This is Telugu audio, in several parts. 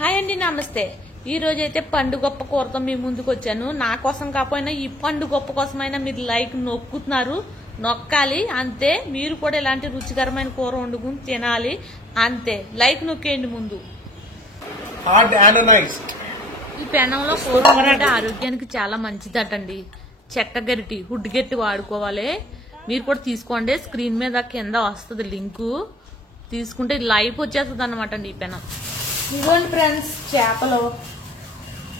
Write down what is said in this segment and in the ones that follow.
హాయ్ అండి, నమస్తే. ఈ రోజు అయితే పండు గొప్ప కూరతో మీ ముందుకు వచ్చాను. నా కోసం కాకపోయినా ఈ పండు గొప్ప కోసమైనా మీరు లైక్ నొక్కుతున్నారు, నొక్కాలి అంతే. మీరు కూడా ఇలాంటి రుచికరమైన కూర వండుకుని తినాలి అంతే. లైక్ నొక్కేయండి ముందు. ఈ పెనంలో కూర వండుకుంటే ఆరోగ్యానికి చాలా మంచిదటండి. చెక్క గరిటి, హుడ్ గరిటి వాడుకోవాలి. మీరు కూడా తీసుకోండి, స్క్రీన్ మీద కింద వస్తుంది లింకు. తీసుకుంటే లైఫ్ వచ్చేస్తుంది అనమాట అండి ఈ పెనం. ఇదిగోండి ఫ్రెండ్స్, చేపలు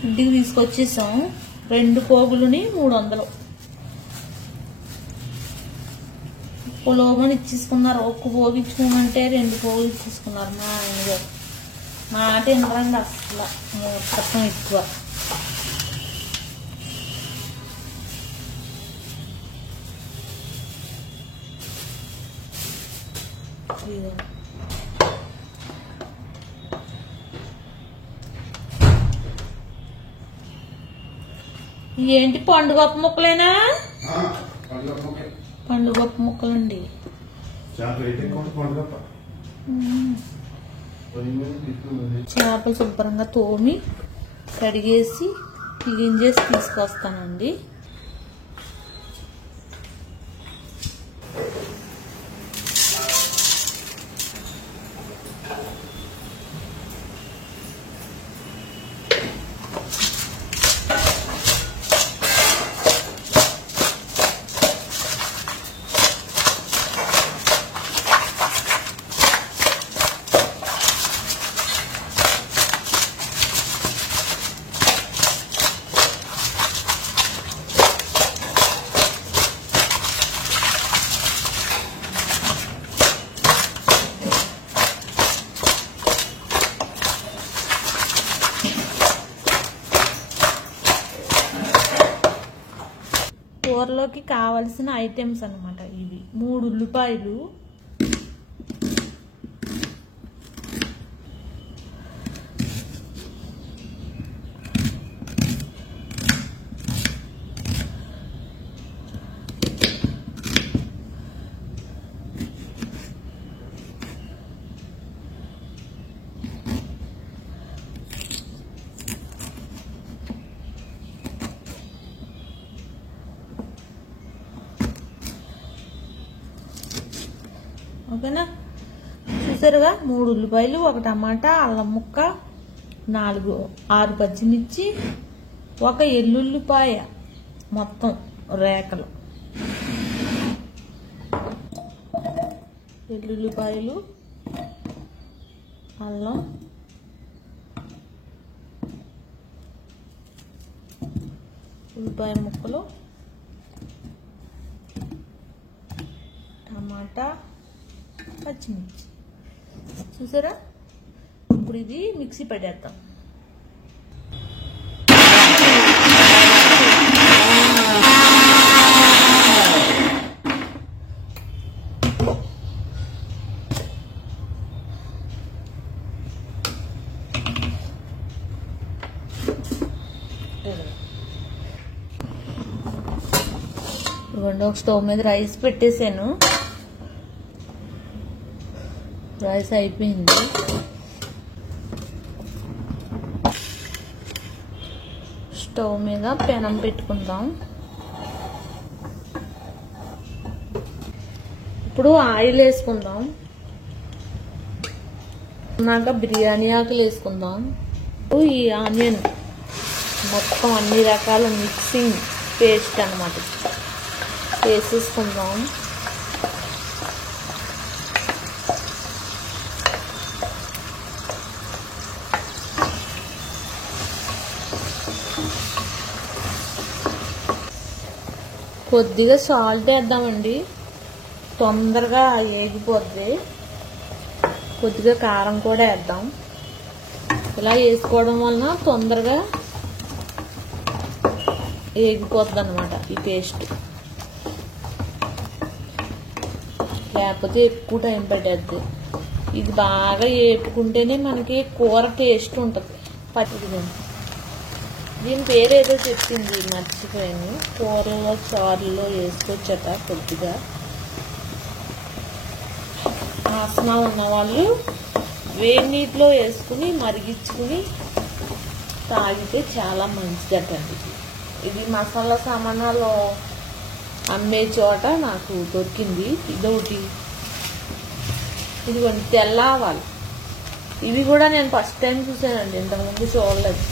ఇంటికి తీసుకొచ్చేసాం. 2 పోగులని 300 పొలోగని ఇచ్చేసుకున్నారు. 1 పోగు ఇచ్చుకోమంటే 2 పోగులు ఇచ్చేసుకున్నారు. మా ఆయన మాట వినరండి అసలు, మూర్ఖత్వం ఎక్కువ. ఏంటి పండుగప్ప ముక్కలేనా? పండుగప్ప ముక్కలండి. చేపలు శుభ్రంగా తోమి కడిగేసి క్లీన్ చేసి తీసుకొస్తానండి. కూరలోకి కావలసిన ఐటమ్స్ అన్నమాట ఇవి. 3 ఉల్లిపాయలు, ఓకేనా? చూసారుగా, 3 ఉల్లిపాయలు, 1 టమాటా, అల్లం ముక్క, 6 పచ్చిమిర్చి, 1 ఎల్లుల్లిపాయ మొత్తం రేకలు. ఎల్లుల్లిపాయలు, అల్లం, ఉల్లిపాయ ముక్కలు, టమాటా, పచ్చిమిర్చి. చూసారా? ఇప్పుడు ఇది మిక్సీ పడేద్దాం. ఒక స్టవ్ మీద రైస్ పెట్టేసాను. రైస్ అయిపోయింది. స్టవ్ మీద పెనం పెట్టుకుందాం. ఇప్పుడు ఆయిల్ వేసుకుందాం. నాక బిర్యానీ ఆకులు వేసుకుందాం. ఈ ఆనియన్ మొత్తం అన్ని రకాల మిక్సింగ్ పేస్ట్ అన్నమాట వేసేసుకుందాం. కొద్దిగా సాల్ట్ వేద్దామండి, తొందరగా వేగిపోద్ది. కొద్దిగా కారం కూడా వేద్దాం. ఇలా వేసుకోవడం వలన తొందరగా వేగిపోద్ది అన్నమాట ఈ పేస్ట్. లేకపోతే ఎక్కువ టైం పట్టేద్ది. ఇది బాగా వేపుకుంటేనే మనకి కూర టేస్ట్ ఉంటుంది. పచ్చిది దీని పేరు ఏదో చెప్పింది, మర్చిపోయాను. కూరలో చారులో వేసుకోవచ్చట. కొద్దిగా వాసన ఉన్నవాళ్ళు వేడి నీటిలో వేసుకుని మరిగించుకుని తాగితే చాలా మంచిదటండి. ఇది మసాలా సామానాలు అమ్మే చోట నాకు దొరికింది. ఇదొకటి, ఇదిగోండి తెల్ల ఆవాలు. ఇవి కూడా నేను ఫస్ట్ టైం చూసానండి, ఇంతకుముందు చూడలేదు.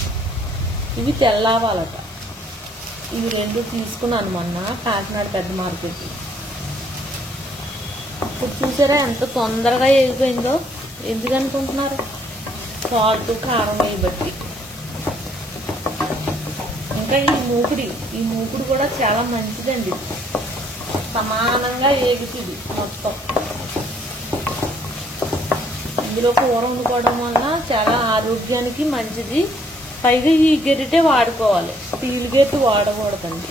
ఇవి తెల్ల ఆవాలట. ఇవి 2 తీసుకున్నాను మొన్న కాకినాడ పెద్ద మార్కెట్. ఇప్పుడు చూసారా ఎంత తొందరగా వేగిపోయిందో. ఎందుకనుకుంటున్నారు? సాల్ట్ కారం వేయబట్టి. ఇంకా ఈ మూకుడు కూడా చాలా మంచిదండి. సమానంగా వేగుతుంది మొత్తం. ఇందులో కూర వండుకోవడం వల్ల చాలా ఆరోగ్యానికి మంచిది. పైగా ఈ గెరిటే వాడుకోవాలి, స్టీల్ గెరిటి వాడకూడదండి.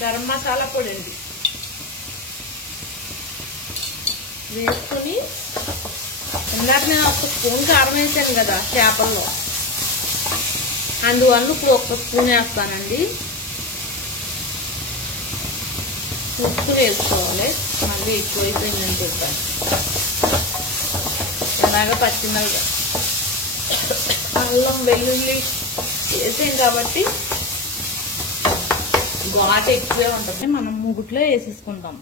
గరం మసాలా పొడి అండి వేసుకొని, ఇందాక నేను 1 స్పూన్ కారం వేసాను కదా చేపల్లో, అందువల్ల ఇప్పుడు 1 స్పూన్ వేస్తానండి. ఉప్పు వేసుకోవాలి, మళ్ళీ ఎక్కువ అయిపోయిందని చెప్పాను. అలాగా పచ్చిమిరపకాయ, అల్లం వెల్లుల్లి వేసాం కాబట్టి ఘాటు ఎక్కువే ఉంటుంది. మనం మూగుట్లో వేసేసుకుంటాం.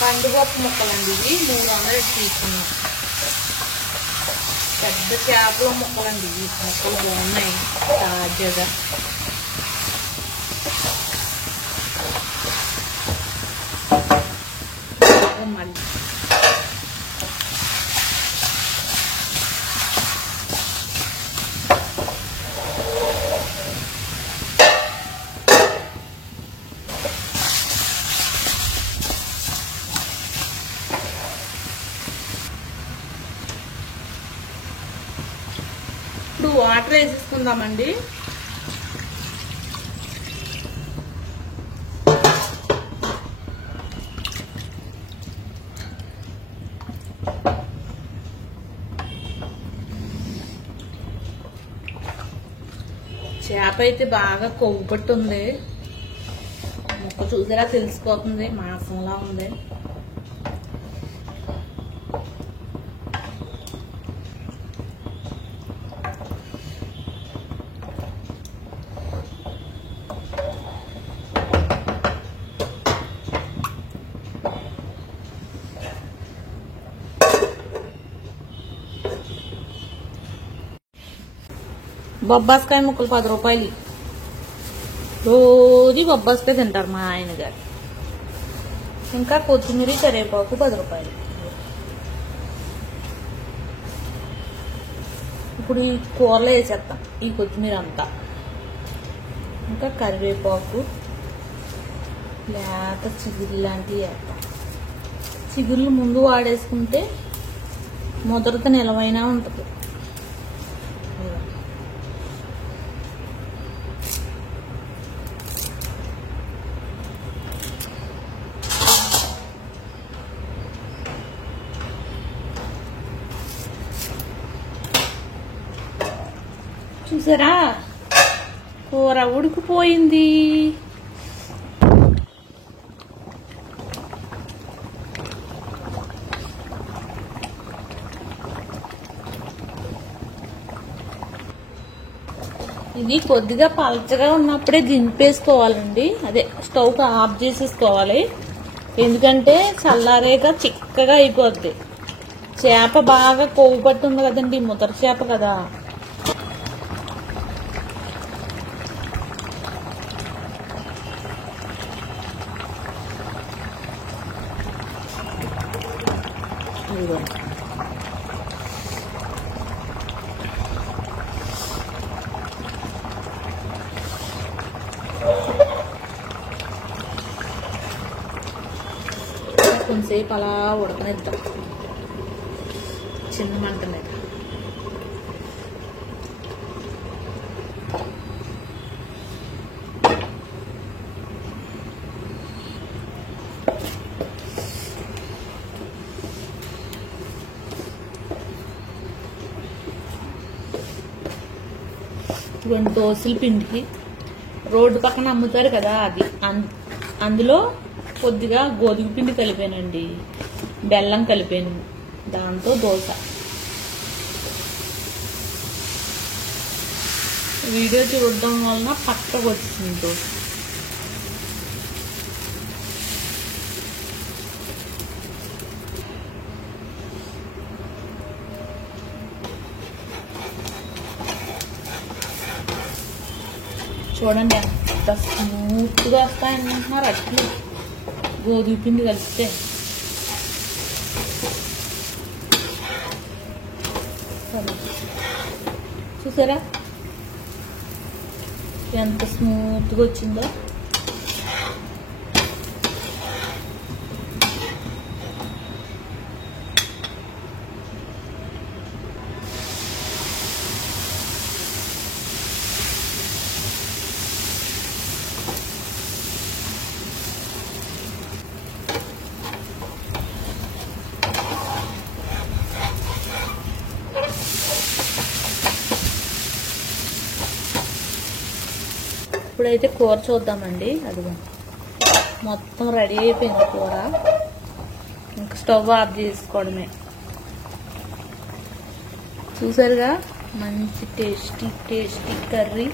కందిపప్పు ముక్కలండి, ఇవి 300 తీసుకున్నాం. పెద్ద చేపల ముక్కలండి, ఈ ముక్కలు బాగున్నాయి తాజాగా. మళ్ళీ ఇప్పుడు వాటర్ వేసేసుకుందామండి. చేప అయితే బాగా కొవ్వు పట్టి ఉంది. ముక్క చూసారా తెలిసిపోతుంది, మాంసంలా ఉంది. బొబ్బాస్కాయ ముక్కలు 10 రూపాయలు. రోజు బొబ్బాస్కాయ తింటారు మా ఆయన గారు. ఇంకా కొత్తిమీర కరివేపాకు 10 రూపాయలు. ఇప్పుడు ఈ కూరలో వేసేస్తాం ఈ కొత్తిమీర అంతా. ఇంకా కరివేపాకు, లేత చిగురు లాంటివి వేస్తాం. చిగుర్లు ముందు వాడేసుకుంటే ముద్రత నిలవైనా ఉంటుంది. చూసారా కూర ఉడికిపోయింది. ఇది కొద్దిగా పలచగా ఉన్నప్పుడే దింపేసుకోవాలండి. అదే స్టవ్ ఆఫ్ చేసేసుకోవాలి. ఎందుకంటే చల్లారేగా చిక్కగా అయిపోద్ది. చేప బాగా కొవ్వు పట్టి ఉంది కదండి, ముద్ర చేప కదా. కొంతసేపు అలా ఉడకనిద్దాం చిన్న మంట మీద. ఇటువంటి దోశల పిండికి రోడ్డు పక్కన అమ్ముతారు కదా అది అందులో కొద్దిగా గోధుమ పిండి కలిపానండి, బెల్లం కలిపాను, దాంతో దోశ. వీడియో చూడడం వలన పక్కకు వచ్చింది దోశ. చూడండి ఎంత స్మూత్గా వస్తాయనుకుంటున్నారు అట్లు గోధుమ పిండి కలిపితే. చూసారా ఎంత స్మూత్గా వచ్చిందో. ఇప్పుడైతే కూర చూద్దామండి. అదిగో మొత్తం రెడీ అయిపోయింది కూర, ఇంకా స్టవ్ ఆఫ్ చేసుకోవడమే. చూసారుగా మంచి టేస్టీ టేస్టీ కర్రీ.